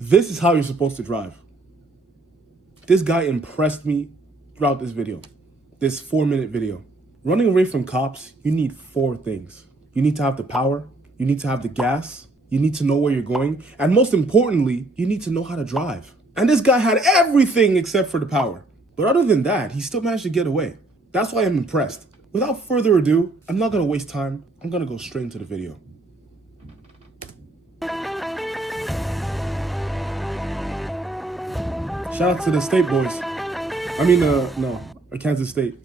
This is how you're supposed to drive. This guy impressed me throughout this video, this 4-minute video. Running away from cops, you need 4 things. You need to have the power, you need to have the gas, you need to know where you're going, and most importantly, you need to know how to drive. And this guy had everything except for the power. But other than that, he still managed to get away. That's why I'm impressed. Without further ado, I'm not gonna waste time. I'm gonna go straight into the video. Shout out to the State boys. No, Kansas State.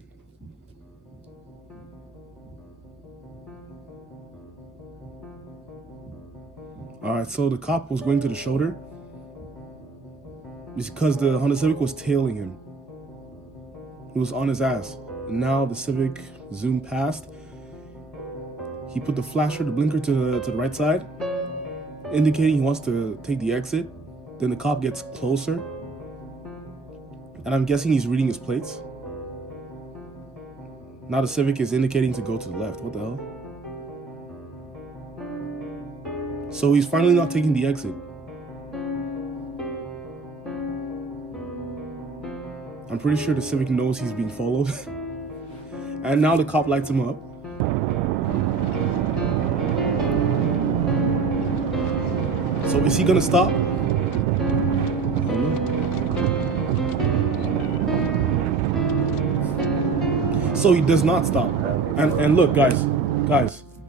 All right, so the cop was going to the shoulder because the Honda Civic was tailing him. He was on his ass. And now the Civic zoomed past. He put the flasher, the blinker to the right side, indicating he wants to take the exit. Then the cop gets closer. And I'm guessing he's reading his plates. Now the Civic is indicating to go to the left. What the hell? So he's finally not taking the exit. I'm pretty sure the Civic knows he's being followed. And now the cop lights him up. So is he gonna stop? So he does not stop. And look, guys,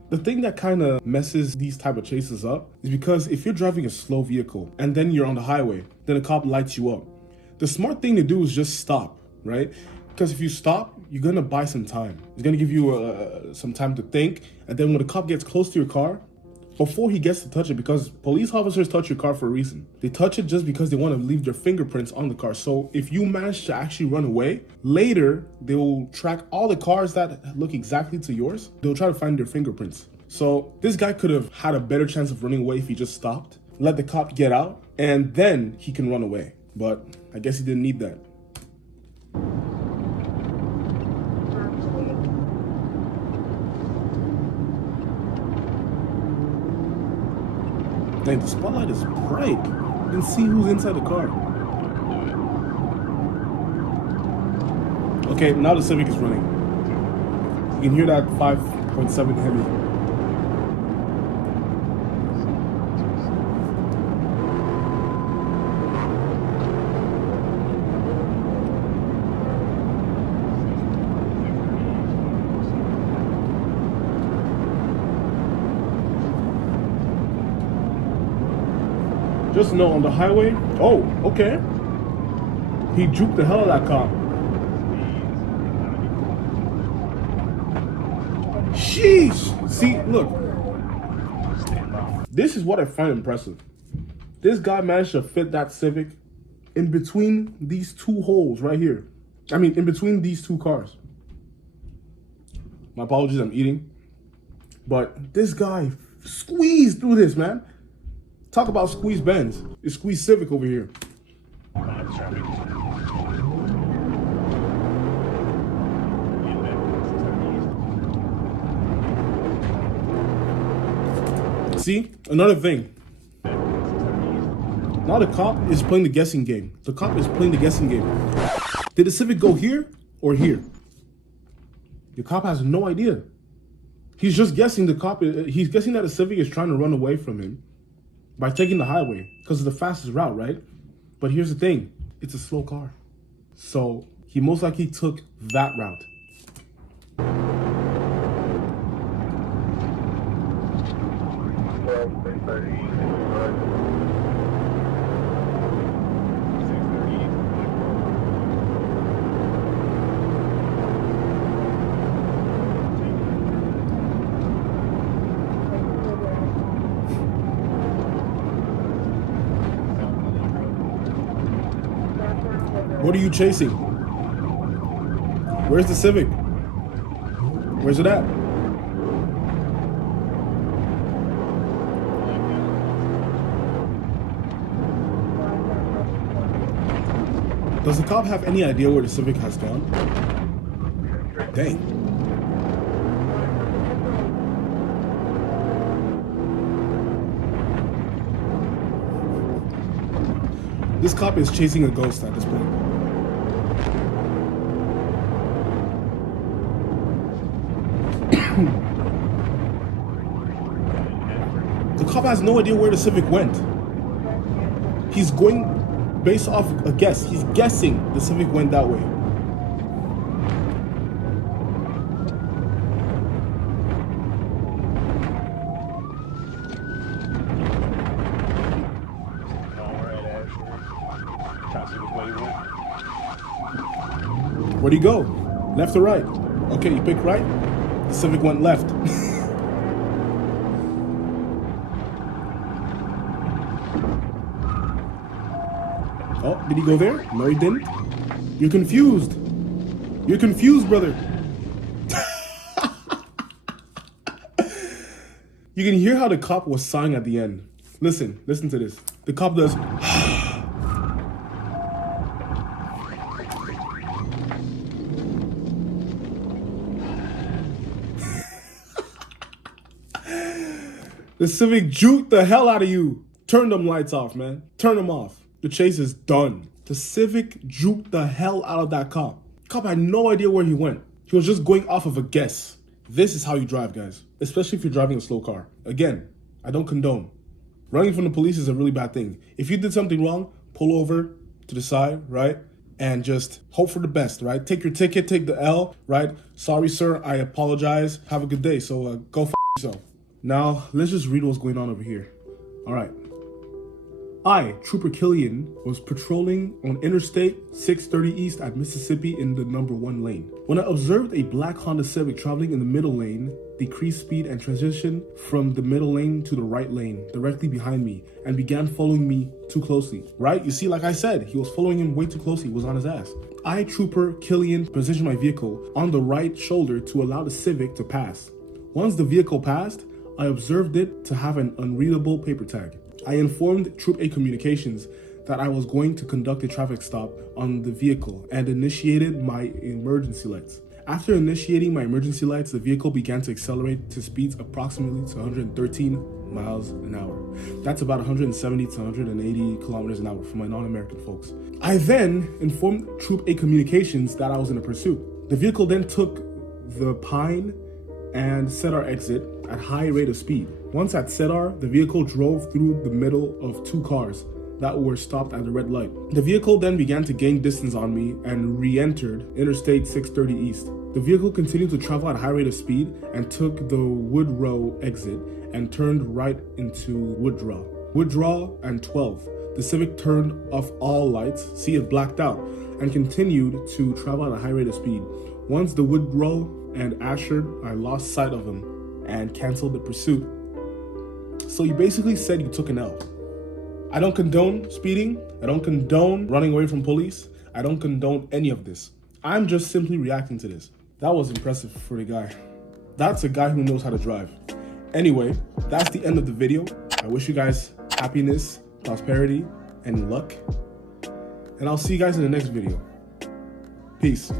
the thing that kind of messes these type of chases up is because if you're driving a slow vehicle and then you're on the highway, then a cop lights you up. The smart thing to do is just stop, right? Because if you stop, you're gonna buy some time. It's gonna give you some time to think. And then when the cop gets close to your car, before he gets to touch it, because police officers touch your car for a reason. They touch it just because they want to leave their fingerprints on the car. So if you manage to actually run away, later they will track all the cars that look exactly to yours. They'll try to find their fingerprints. So this guy could have had a better chance of running away if he just stopped, let the cop get out, and then he can run away. But I guess he didn't need that. Dang, the spotlight is bright. You can see who's inside the car. Okay, now the Civic is running. You can hear that 5.7 Hemi. Just know on the highway, oh, okay. He juked the hell out of that cop. Sheesh! See, look. This is what I find impressive. This guy managed to fit that Civic in between these 2 holes right here. I mean, in between these 2 cars. My apologies, I'm eating. But this guy squeezed through this, man. Talk about squeeze Benz. It's squeeze Civic over here. See, another thing. Now the cop is playing the guessing game. The cop is playing the guessing game. Did the Civic go here or here? The cop has no idea. He's just guessing he's guessing that the Civic is trying to run away from him by taking the highway, because it's the fastest route, right? But here's the thing, it's a slow car. So he most likely took that route. What are you chasing? Where's the Civic? Where's it at? Does the cop have any idea where the Civic has gone? Dang. This cop is chasing a ghost at this point. The cop has no idea where the Civic went. He's going based off a guess. He's guessing the Civic went that way. Where'd he go? Left or right? Okay, you pick right. The Civic went left. Oh, did he go there? No, he didn't. You're confused. You're confused, brother. You can hear how the cop was sighing at the end. Listen to this. The cop does. The Civic juked the hell out of you. Turn them lights off, man. Turn them off. The chase is done. The Civic juked the hell out of that cop. Cop had no idea where he went. He was just going off of a guess. This is how you drive, guys. Especially if you're driving a slow car. Again, I don't condone. Running from the police is a really bad thing. If you did something wrong, pull over to the side, right? And just hope for the best, right? Take your ticket, take the L, right? Sorry, sir, I apologize. Have a good day. So go f yourself. Now, let's just read what's going on over here. All right. I, Trooper Killian, was patrolling on Interstate 630 East at Mississippi in the number 1 lane. When I observed a black Honda Civic traveling in the middle lane, decreased speed and transitioned from the middle lane to the right lane, directly behind me, and began following me too closely. Right? You see, like I said, he was following him way too closely. He was on his ass. I, Trooper Killian, positioned my vehicle on the right shoulder to allow the Civic to pass. Once the vehicle passed, I observed it to have an unreadable paper tag. I informed Troop A Communications that I was going to conduct a traffic stop on the vehicle and initiated my emergency lights. After initiating my emergency lights, the vehicle began to accelerate to speeds approximately to 113 miles an hour. That's about 170 to 180 kilometers an hour for my non-American folks. I then informed Troop A Communications that I was in a pursuit. The vehicle then took the Pine and Cedar exit at high rate of speed. Once at Cedar, the vehicle drove through the middle of 2 cars that were stopped at the red light. The vehicle then began to gain distance on me and re-entered Interstate 630 East. The vehicle continued to travel at high rate of speed and took the Woodrow exit and turned right into Woodrow and 12. The Civic turned off all lights, see it blacked out, and continued to travel at a high rate of speed. Once the Woodrow and Ashford, I lost sight of him and canceled the pursuit. So you basically said you took an L. I don't condone speeding. I don't condone running away from police. I don't condone any of this. I'm just simply reacting to this. That was impressive for the guy. That's a guy who knows how to drive. Anyway, that's the end of the video. I wish you guys happiness, prosperity, and luck. And I'll see you guys in the next video. Peace.